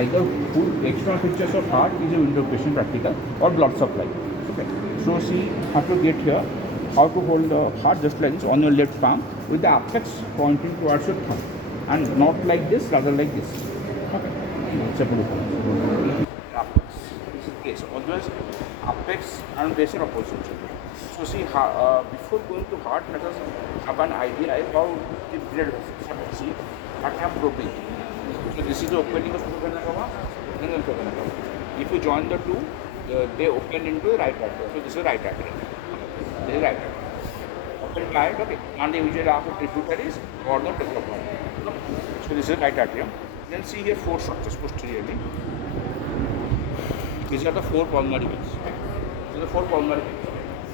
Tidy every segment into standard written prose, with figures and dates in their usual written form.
either full external features of heart is a window patient practical or blood supply. Okay. So see how to get here, how to hold the heart just like this on your left palm with the apex pointing towards your thumb, and not like this, rather like this. Okay. Separate. Apex. This is case. Always apex and base are opposite. So see how, before going to heart, let us have an idea about the blood vessels. See, heart have probing. So this is the opening of Supra Vena Cava, then Infra Vena Cava. If you join the two, they open into the right atrium. So this is right atrium. This is right atrium. Open right, okay. And they usually have tributaries or the trichlopod. So this is right atrium. Then see here four structures posteriorly. These are the four pulmonary veins. So the four pulmonary veins.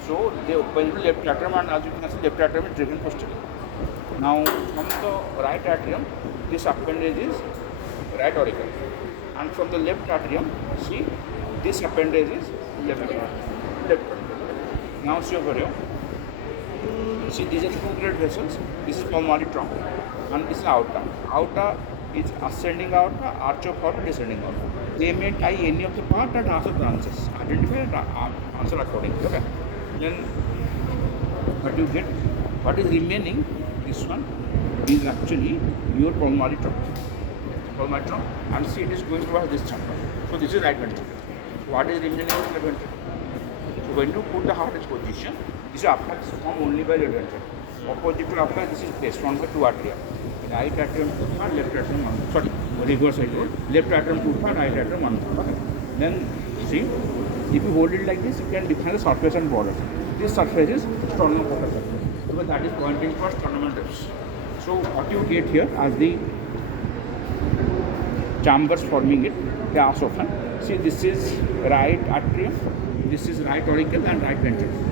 So they open into left atrium, and as you can see, left atrium is driven posteriorly. Now from the right atrium, this appendage is right auricle, and from the left atrium, see this appendage is left auricle. Now see over here. See, these are two great vessels. This is pulmonary trunk, and this is aorta. Aorta is ascending aorta, arch of aorta, descending aorta. They may tie any of the part and half the branches. Identify and answer accordingly. Okay. Then what you get, what is remaining, this one is actually your pulmonary trunk. Pulmonary trunk, and see it is going towards this chamber. So this is right ventricle. So what is remaining is left ventricle. So when you put the heart in position, this is apex formed only by left ventricle. Opposite to apex, this is base formed by two atria. Right atrium two third, left atrium one. Sorry, reverse I told. Left atrium two third, right atrium one third. Okay. Then see, if you hold it like this, you can define the surface and border. This surface is sternum-portal surface, because that is pointing for sternum and ribs. So what you get here as the chambers forming it, they are often. See, this is right atrium, this is right auricle and right ventricle.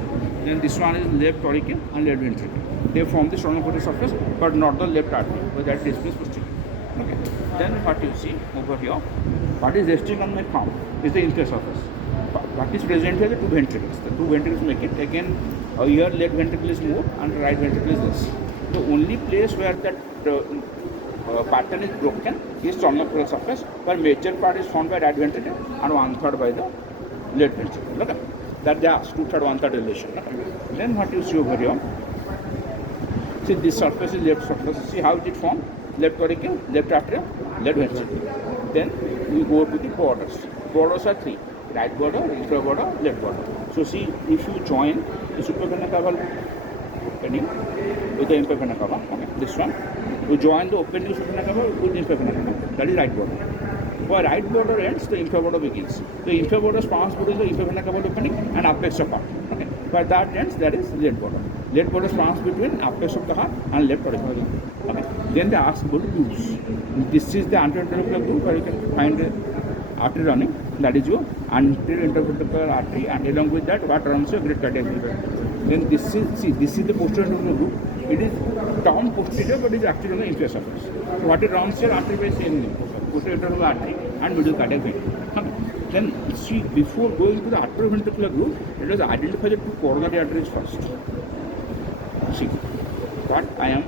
Then this one is left auricle and left ventricle. They form the sternum-portal surface, but not the left atrium, because that is posterior. Okay. Then what you see over here, what is resting on my palm is the inferior surface. What is present here, the two ventricles. The two ventricles make it. Again, here left ventricle is more and right ventricle is less. The only place where that pattern is broken is sternum-portal surface, where major part is formed by right ventricle and one third by the left ventricle. Okay. That they are 2/3, 1/3 relation. Okay. Then what you see over here, see this surface is left surface. See how it formed? Left auricle, left atrium, left ventricle. Then we go to the borders. Borders are three: right border, infra border, left border. So see, if you join the supravena cava opening with the infra vena cava, okay, this one, you join the opening of supravena cava with the infra vena cava. That is right border. Where right border ends, the infra border begins. The infra border spans between the infra vena cava opening and apex of heart. Okay. Where that ends, that is left border. Left border spans between apex of the heart and left auricle. Okay. Then they ask about grooves. This is the anterior interventricular groove, where you can find the artery running. That is your anterior interventricular artery, and along with that, what runs your great cardiac rhythm. Then this is, see, this is the posterior interventricular groove. It is term posterior, but it is actually on the inferior surface. So what it runs your artery by same name, posterior interventricular artery and middle cardiac rhythm. Okay. Then see, before going to the arterioventricular groove, let us identify the two coronary arteries first. See, what I am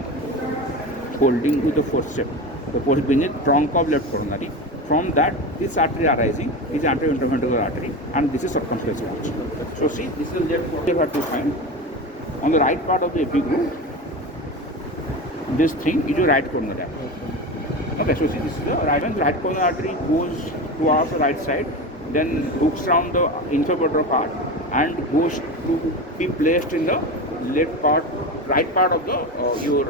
holding to the forceps. The forceps being the trunk of left coronary. From that, this artery arising is anterior interventricular artery, and this is circumflex branch. So see, this is the left coronary what you find. On the right part of the epigroove, this thing is your right coronary artery. Okay, so see, this is the right one. The right coronary artery goes towards the right side, then hooks around the inferior border of heart and goes to be placed in the left part, right part of the your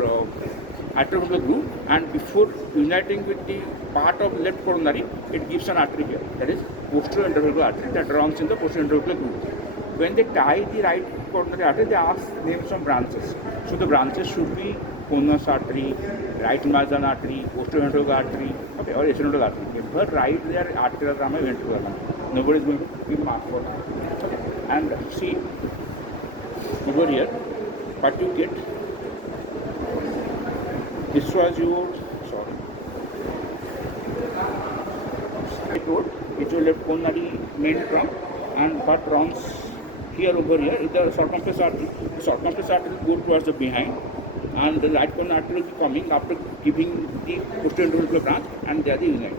arterioventricular groove, and before uniting with the part of left coronary, it gives an artery here, that is posterior interventricular artery, that runs in the posterior interventricular groove. When they tie the right coronary artery, they ask name some branches. So the branches should be conus artery, right marginal artery, posterior ventricular artery, okay, or external artery. But right there, arterial rama, ventricular rama. Nobody is going to give mark for that. Okay. And see over here, what you get. This was your, sorry, straight road, it's your left coronary main trunk, and what runs here over here is the circumflex artery. The circumflex artery will go towards the behind, and the right coronary artery will be coming after giving the posterior ventricular branch, and they are the unit.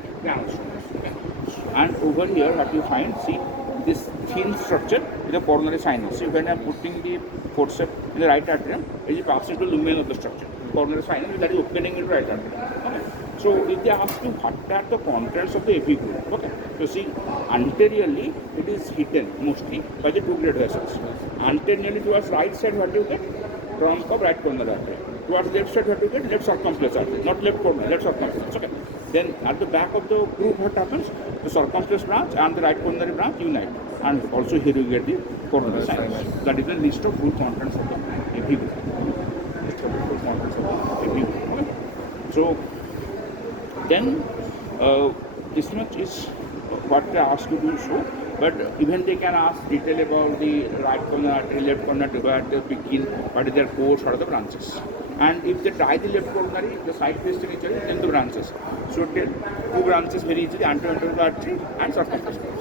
And over here, what you find, see this thin structure is a coronary sinus. See, when I'm putting the forceps in the right atrium, it is passing to the lumen of the structure. Coronary sinus that is opening into right atrium. Okay. So if they ask you what are the contents of the epiglobe, okay. So see, anteriorly it is hidden mostly by the two great vessels. Anteriorly towards right side, what do you get? Trunk of right coronary artery. Towards left side, what do you get? Left circumflex artery, not left coronary, left circumflex. Okay. Then at the back of the groove, what happens? The circumflex branch and the right coronary branch unite, and also here you get the coronary sinus. That is the list of full contents of the epiglobe. List of the full contents of the epiglobe. Okay. So then this much is what they ask you to show. But even they can ask detail about the right coronary artery, left coronary artery, where they begin, what is their course, what are the branches. And if they try the left coronary, the side facing each other, then the branches. So tell two branches very easily, anterior artery and circumflex branch.